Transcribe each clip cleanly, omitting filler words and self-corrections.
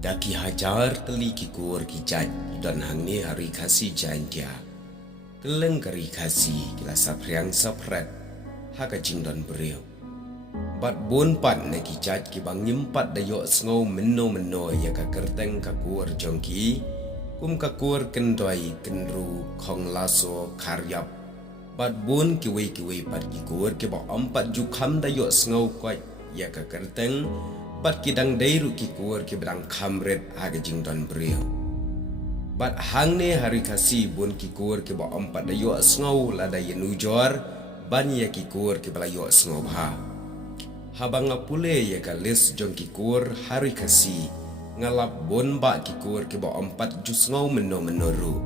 Daki hajar teli ki kur ki jaj dan hang ni hari kasih jantia. Keleng kari kasih kila sapriang sapret haka jing dan beriau. Bat bon pat na ki jaj ki bang nyempat dayo sngau meno ya ka kerteng ka kur jongki. Kum ka kur kendoi kenru kong laso karyap. Bat bon ki wei pat ki kur ki ba empat jukam dayo sngau kwat ya ka kerteng. Bat kidang dairu ki kur ki berang kamret haga jing don beriau. Bat hang ne hari kasih bun ki kur ki ba empat dayo sngau lada ye nujor ban ya ki kur ki bala yo sngau ha. Habang apule ya ka lis jong ki kur hari kasih ngalap bun ba ki kur ki ba empat ju sngau menoru.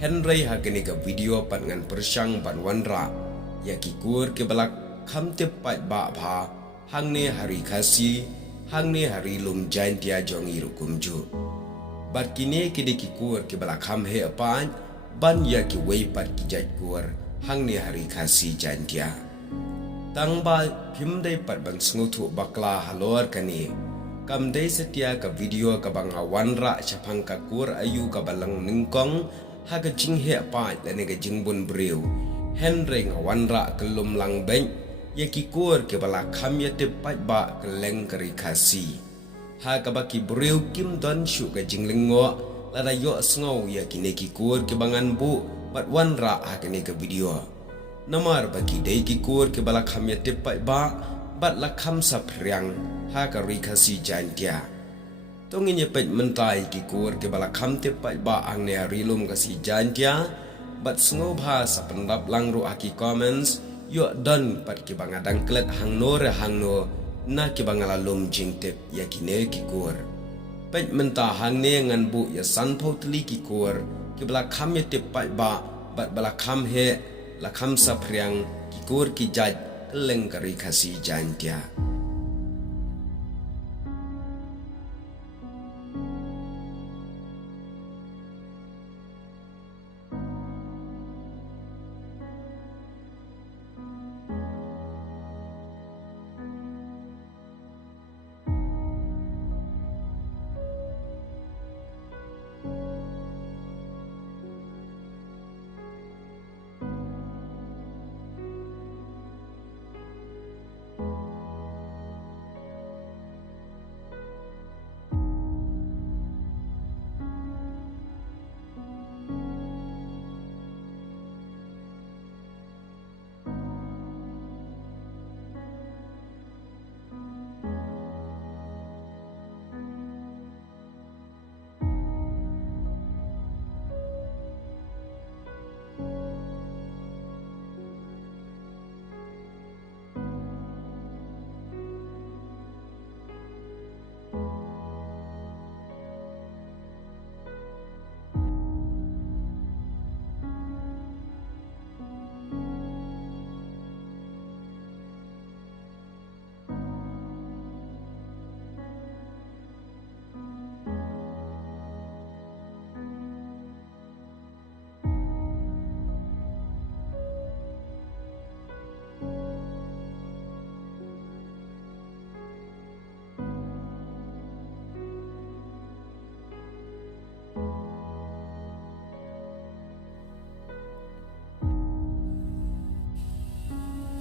Henry haga ni ka video pat ngan persyang ban wanra ya ki kur ki bala kam tepat ba bha hang ne hari kasih hang ni hari lum jain tia jong iru kumju. Bat kini kide ki kur ki bala kham he apan ban ya ki wei pat ki jai kur hang ni hari kasih jain tia. Tang ba phim dai pat ban sngutu bakla halor kani. Kam dai setia ka video ka bang awanra chapang ka kur ayu ka balang ningkong haga jing he apan lane ga jing bun breu. Henry ngawanra kelum lang beng ya ki kur ke bala kham ya tepat ba keleng kari kasih. Ha ka ba ki breu kim don shu ka jinglengo lada yo sngau ya ki ne ki kur ke bangan bu bat wan ra ha ke ne ka video. Namar ba ki dei ki kur ke bala kham ya tepat ba bat la kham sa priang ha ka ri kasih jantia. Tongin ye pet mentai ki kur ke bala kham tepat ba ang ne rilum kasih jantia bat sngau ba sa pendap lang ru aki comments. Yo don pat ki bangadang klet hang no na ki bangala lum jing tip ya ki ne ki kur. Pet menta hang ne ngan bu ya san po tli ki kur ki bala kham ye tip pat ba bat bala kham he la kham sa priang ki kur ki jaj keleng kari kasih jantia.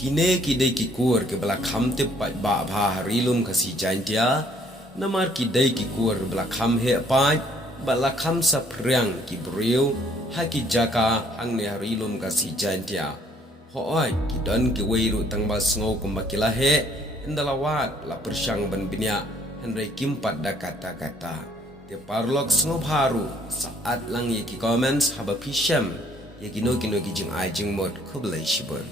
Kine kidai ki kur ke bala kham te pat ba bha harilum kasih jantia. Namar kidai ki kur bala kham he pat bala kham sa priang ki breu ha ki jaka hang ne harilum kasih jantia. Hoai ki don ki weiru tang ba sngau kumbakila he indalawat la persyang ban binya Henry kimpat da kata-kata. Te parlok sngau baru saat lang ye ki comments haba pisham ye kino ki jing ai jing mod kublai shibun.